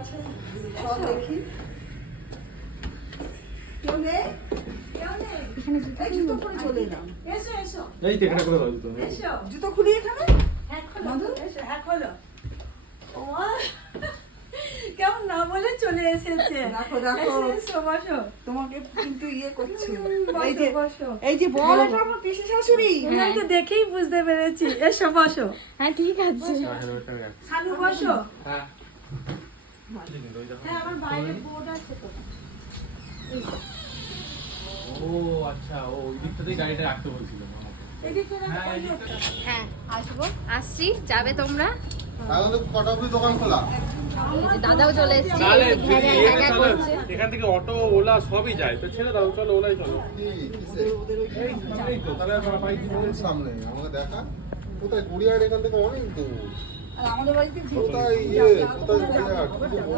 আছে চল দেখি। কেউ নেই? এখানে জুতো এই জুতো পরে চলে এলাম। এসো এসো এই তো এখানে করে দাও তো। এসো জুতো খুলি এখানে। হ্যাঁ খোলো মাধু? এসো হ্যাঁ খোলো ও কেমন না বলে চলে এসেছে রাখো, রাখো। এসো, এসো বসো তোমাকে কিন্তু ইয়ে করছে। এই বসো যে বসো এই যে বল এটা আমার পিসি শাশুড়ি। আমি তো দেখেই বুঝতে পেরেছি এসো বসো হ্যাঁ ঠিক আছে। সানু বসো হ্যাঁ হ্যাঁ আমার বাইরে বোর্ড আছে তো ও আচ্ছা ও ওই দিকটাতেই গাড়িটা রাখতে বলছিল এদিকে হ্যাঁ, রাখো, এদিকটা। হ্যাঁ আসবো, আসছি। যাবে তোমরা? তাহলে কটা অবধি দোকান খোলা? এই যে দাদাও চলে এসেছে। নালে ঘ্যাঘ্যা ঘ্যাঘ্যা করছে। এখান থেকে অটো ওলা সবই যায় তো ছেড়ে দাও চলো ওলাই চলো কি কিসে? এই সামনেই তো তাহলে আমরা বাইক কোন সামনে আমাকে দেখা কোথায় গড়িয়ার এখান থেকে অনেক দূর আর আমাদের বাড়িতে কোথায় ইয়ে কোথায় গড়িয়ার